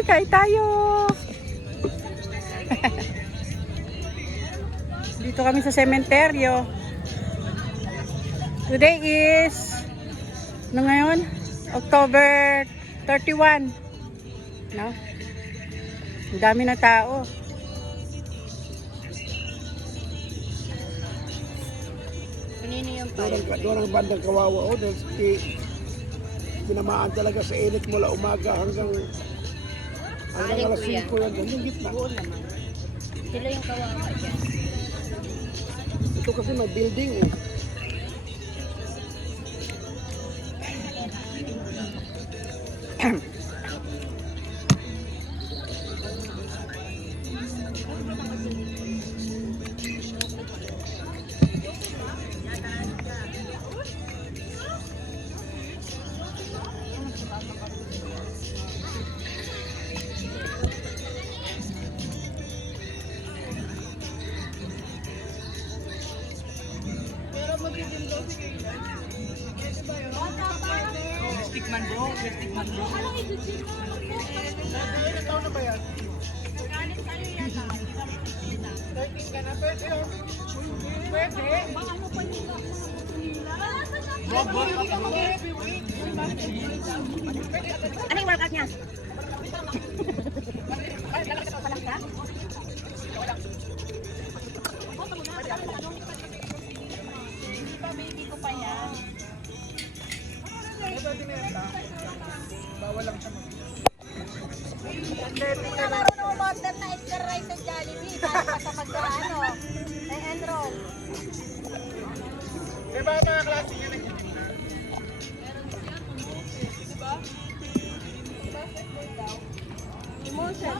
Ay, kain tayo. Dito kami sa sementeryo. Today is, ano ngayon? October 31. No? Ang dami na tao. Doon ang bandang Kawawa o dahil tinamaan talaga sa init mula umaga hanggang alas 5 yan. Yung gitna. Sila yung Kawawa dyan. Ito kasi may building eh. Stickman bro, stickman bro. Ilan taon na ba yan? 13 ka na, pwede yun. Pwede. Ano yung workout niya? Baby ko pa yan. Bawal lang siya mag- Hindi na marunong umorder na extra rice sa Jollibee. Dahil pa sa mag-ano. Enroll. Diba mga klase niya nagtitinda? Emotion.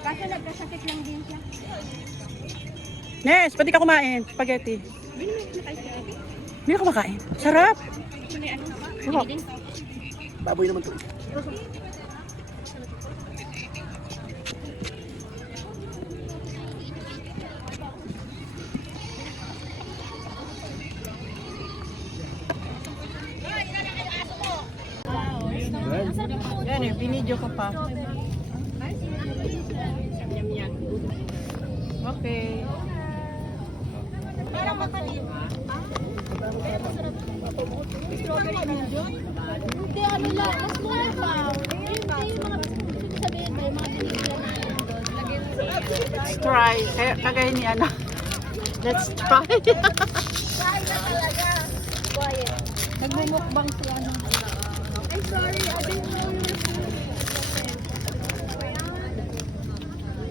Kasi nagkasakit lang din siya. Nes, pwede ka kumain. Spaghetti. Hindi ka kumakain. Sarap. Sarap. Baboy naman ito. Yan eh, binidyo ko pa. Okay. Parang matalim. Strawberry million? Hindi, ano lang. Mas mura pa. Hindi yung mga sabihin ba, yung mga binigyan na Let's try. Kagaya ni ano. Let's try. Try na talaga. Quiet. Nagmumukbang si ano. I'm sorry, I didn't know you were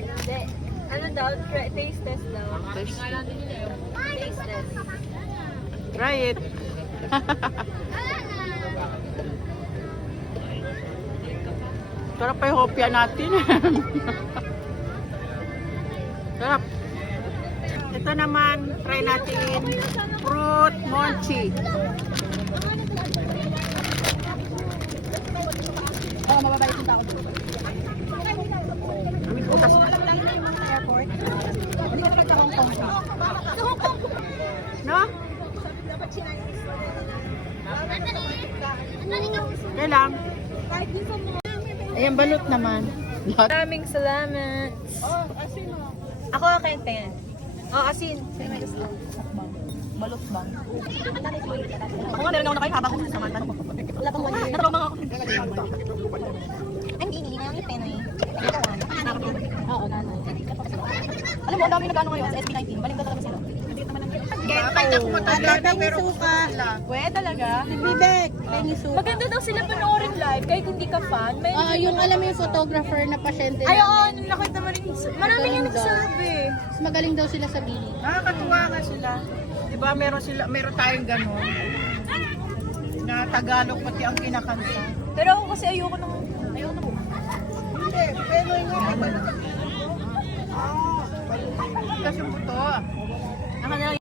Hindi. Ano daw? Taste test daw. Taste test. Try it. Sarap pa yung hopya natin. Sarap. Ito naman, try natin fruit mochi. Oo, mababalik yung tao doon. May putas na. Airport. Hindi ka sa Hong Kong. Sa Hong Kong! No? Kailang. Ayan, balot naman. Maraming salamat. Oh, asin mo. Ako akin, ten. Oh, asin. Balot bang? Ako nga, meron ako na kayo habang sa mantan. Wala pang wala. Natrauma nga ako. Ang hindi na yung penoy. Oo, nanay. Alam mo, ang dami nag-ano ngayon sa SB19. Balik ka talaga sila. Kahit ako matanda pero suka. Pwede talaga. Bibek, pengi suka. Maganda daw sila panoorin live kahit hindi ka fan. May Yung alam mo yung photographer na pasyente ay, oo, namin. nakita mo rin. Marami yung nag-serve eh. Mas magaling daw sila sa billing. Nakakatuwa nga sila. Diba meron tayong gano'n. Na Tagalog pati ang kinakanta. Pero ako kasi ayoko nung Hindi, pero yung kasi buto. Ako na